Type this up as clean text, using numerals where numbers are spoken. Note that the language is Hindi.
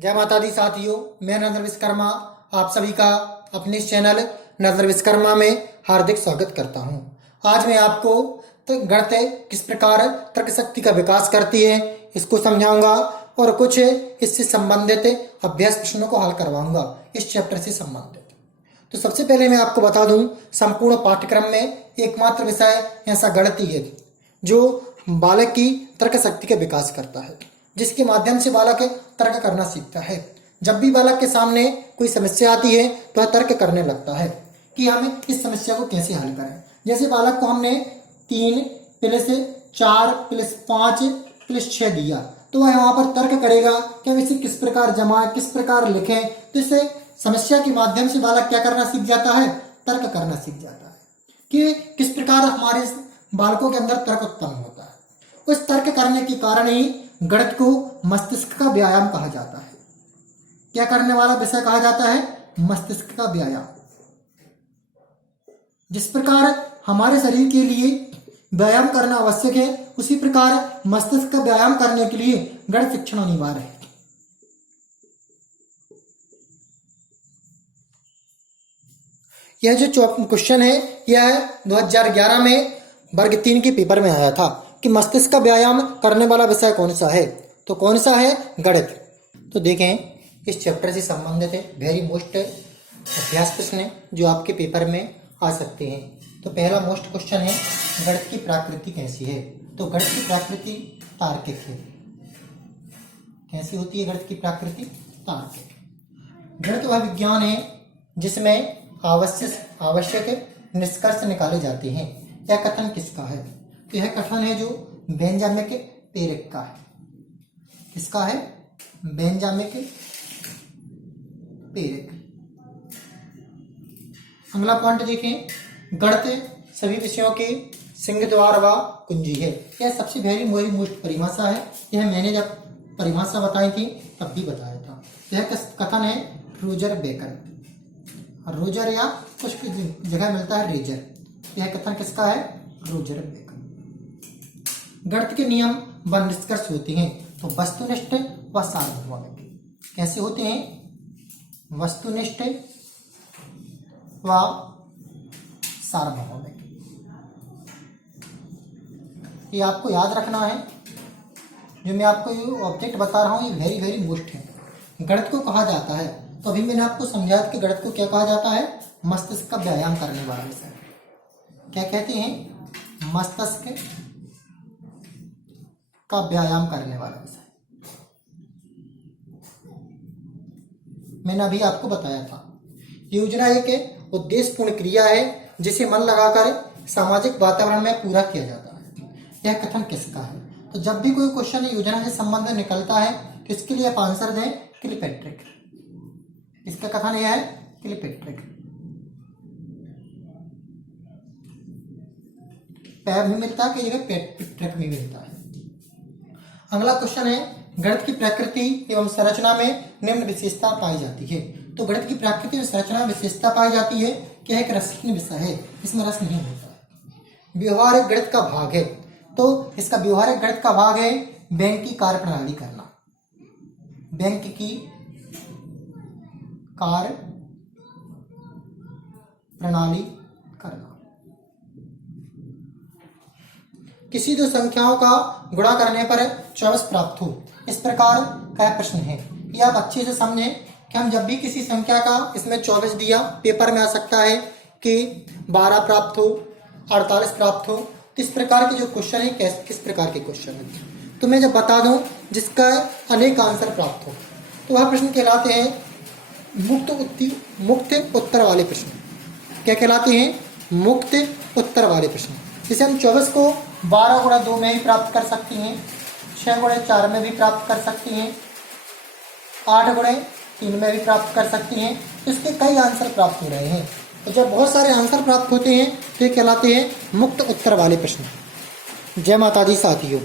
जय माता दी साथियों, मैं नरेंद्र विश्वकर्मा आप सभी का अपने इस चैनल नरेंद्र विश्वकर्मा में हार्दिक स्वागत करता हूं। आज मैं आपको गणित किस प्रकार तर्क शक्ति का विकास करती है इसको समझाऊंगा और कुछ इससे संबंधित अभ्यास प्रश्नों को हल करवाऊंगा इस चैप्टर से संबंधित। तो सबसे पहले मैं आपको बता दूं, संपूर्ण पाठ्यक्रम में एकमात्र विषय ऐसा गणित ही है जो बालक की तर्क शक्ति का विकास करता है, जिसके माध्यम से बालक तर्क करना सीखता है। जब भी बालक के सामने कोई समस्या आती है तो वह तर्क करने लगता है कि हम इस समस्या को कैसे हल करें। जैसे बालक को हमने 3 + 4 + 5 + 6 दिया तो वह वहां पर तर्क करेगा कि हम इसे किस प्रकार जमाएं, किस प्रकार लिखें। तो इससे समस्या के माध्यम से बालक क्या करना सीख जाता है, तर्क करना सीख जाता है कि किस प्रकार हमारे बालकों के अंदर तर्क उत्पन्न होता है। उस तर्क करने के कारण ही गणित को मस्तिष्क का व्यायाम कहा जाता है। क्या करने वाला विषय कहा जाता है, मस्तिष्क का व्यायाम। जिस प्रकार हमारे शरीर के लिए व्यायाम करना आवश्यक है, उसी प्रकार मस्तिष्क का व्यायाम करने के लिए गणित शिक्षण अनिवार्य है। यह जो क्वेश्चन है यह 2011 में वर्ग 3 के पेपर में आया था कि मस्तिष्क का व्यायाम करने वाला विषय कौन सा है, तो कौन सा है, गणित। तो देखें, इस चैप्टर से संबंधित है वेरी मोस्ट अभ्यास प्रश्न जो आपके पेपर में आ सकते हैं। तो पहला मोस्ट क्वेश्चन है, गणित की प्रकृति कैसी है। तो गणित की प्रकृति तार्किक है। कैसी होती है गणित की प्रकृति, तार्किक। गणित वह विज्ञान है जिसमें आवश्यक निष्कर्ष निकाले जाते हैं। यह कथन किसका है, तो यह कथन है जो बेंजामिन पेरेक का है। किसका है, बेंजामिन पेरेक। अगला पॉइंट देखें, गणित सभी विषयों के सिंह द्वार व कुंजी है। यह सबसे वेरी मोस्ट परिभाषा है। यह मैंने जब परिभाषा बताई थी तब भी बताया था। यह कथन है रोजर बेकर। रोजर या कुछ जगह मिलता है रेजर। यह कथन किसका है, रोजर बेकर। गणित के नियम व निष्कर्ष होते हैं तो वस्तुनिष्ठ व सार्वभौमिक। कैसे होते हैं, वस्तुनिष्ठ व सार्वभौमिक। ये आपको याद रखना है। जो मैं आपको ये ऑब्जेक्ट बता रहा हूं ये वेरी वेरी मोस्ट है। गणित को कहा जाता है, तो अभी मैंने आपको समझाया कि गणित को क्या कहा जाता है, मस्तिष्क का व्यायाम करने वाला विषय। क्या कहते हैं, मस्तिष्क का व्यायाम करने वाला विषय। मैंने अभी आपको बताया था। योजना एक उद्देश्यपूर्ण क्रिया है जिसे मन लगाकर सामाजिक वातावरण में पूरा किया जाता है। यह कथन किसका है, तो जब भी कोई क्वेश्चन योजना से संबंध निकलता है तो इसके लिए आप आंसर दें किलपैट्रिक। इसका कथन यह है किलपैट्रिक। पैर भी मिलता है, कई जगह पैट्रिक भी मिलता है। अगला क्वेश्चन है, गणित की प्रकृति एवं संरचना में निम्न विशेषता पाई जाती है। तो गणित की प्रकृति और संरचना में विशेषता पाई जाती है कि एक रसहीन विषय है, इसमें रस नहीं होता है। व्यवहारिक गणित का भाग है, तो इसका व्यवहारिक गणित का भाग है बैंक की कार्य प्रणाली करना। बैंक की कार्य प्रणाली करना। किसी दो संख्याओं का गुणा करने पर 24 प्राप्त हो, इस प्रकार का प्रश्न है। ये आप अच्छे से समझें कि हम जब भी किसी संख्या का इसमें 24 दिया, पेपर में आ सकता है कि 12 प्राप्त हो, 48 प्राप्त हो। तो इस प्रकार के जो क्वेश्चन है किस प्रकार के क्वेश्चन है, तो मैं जब बता दूं जिसका अनेक आंसर प्राप्त हो तो वह प्रश्न कहलाते हैं मुक्त उत्तर वाले प्रश्न। क्या कहलाते हैं, मुक्त उत्तर वाले प्रश्न। जिसे हम 24 को 12 × 2 में भी प्राप्त कर सकती हैं, 6 × 4 में भी प्राप्त कर सकती हैं, 8 × 3 में भी प्राप्त कर सकती हैं। तो इसके कई आंसर प्राप्त हो रहे हैं। तो जब बहुत सारे आंसर प्राप्त होते हैं तो ये कहलाते हैं मुक्त उत्तर वाले प्रश्न। जय माता दी साथियों।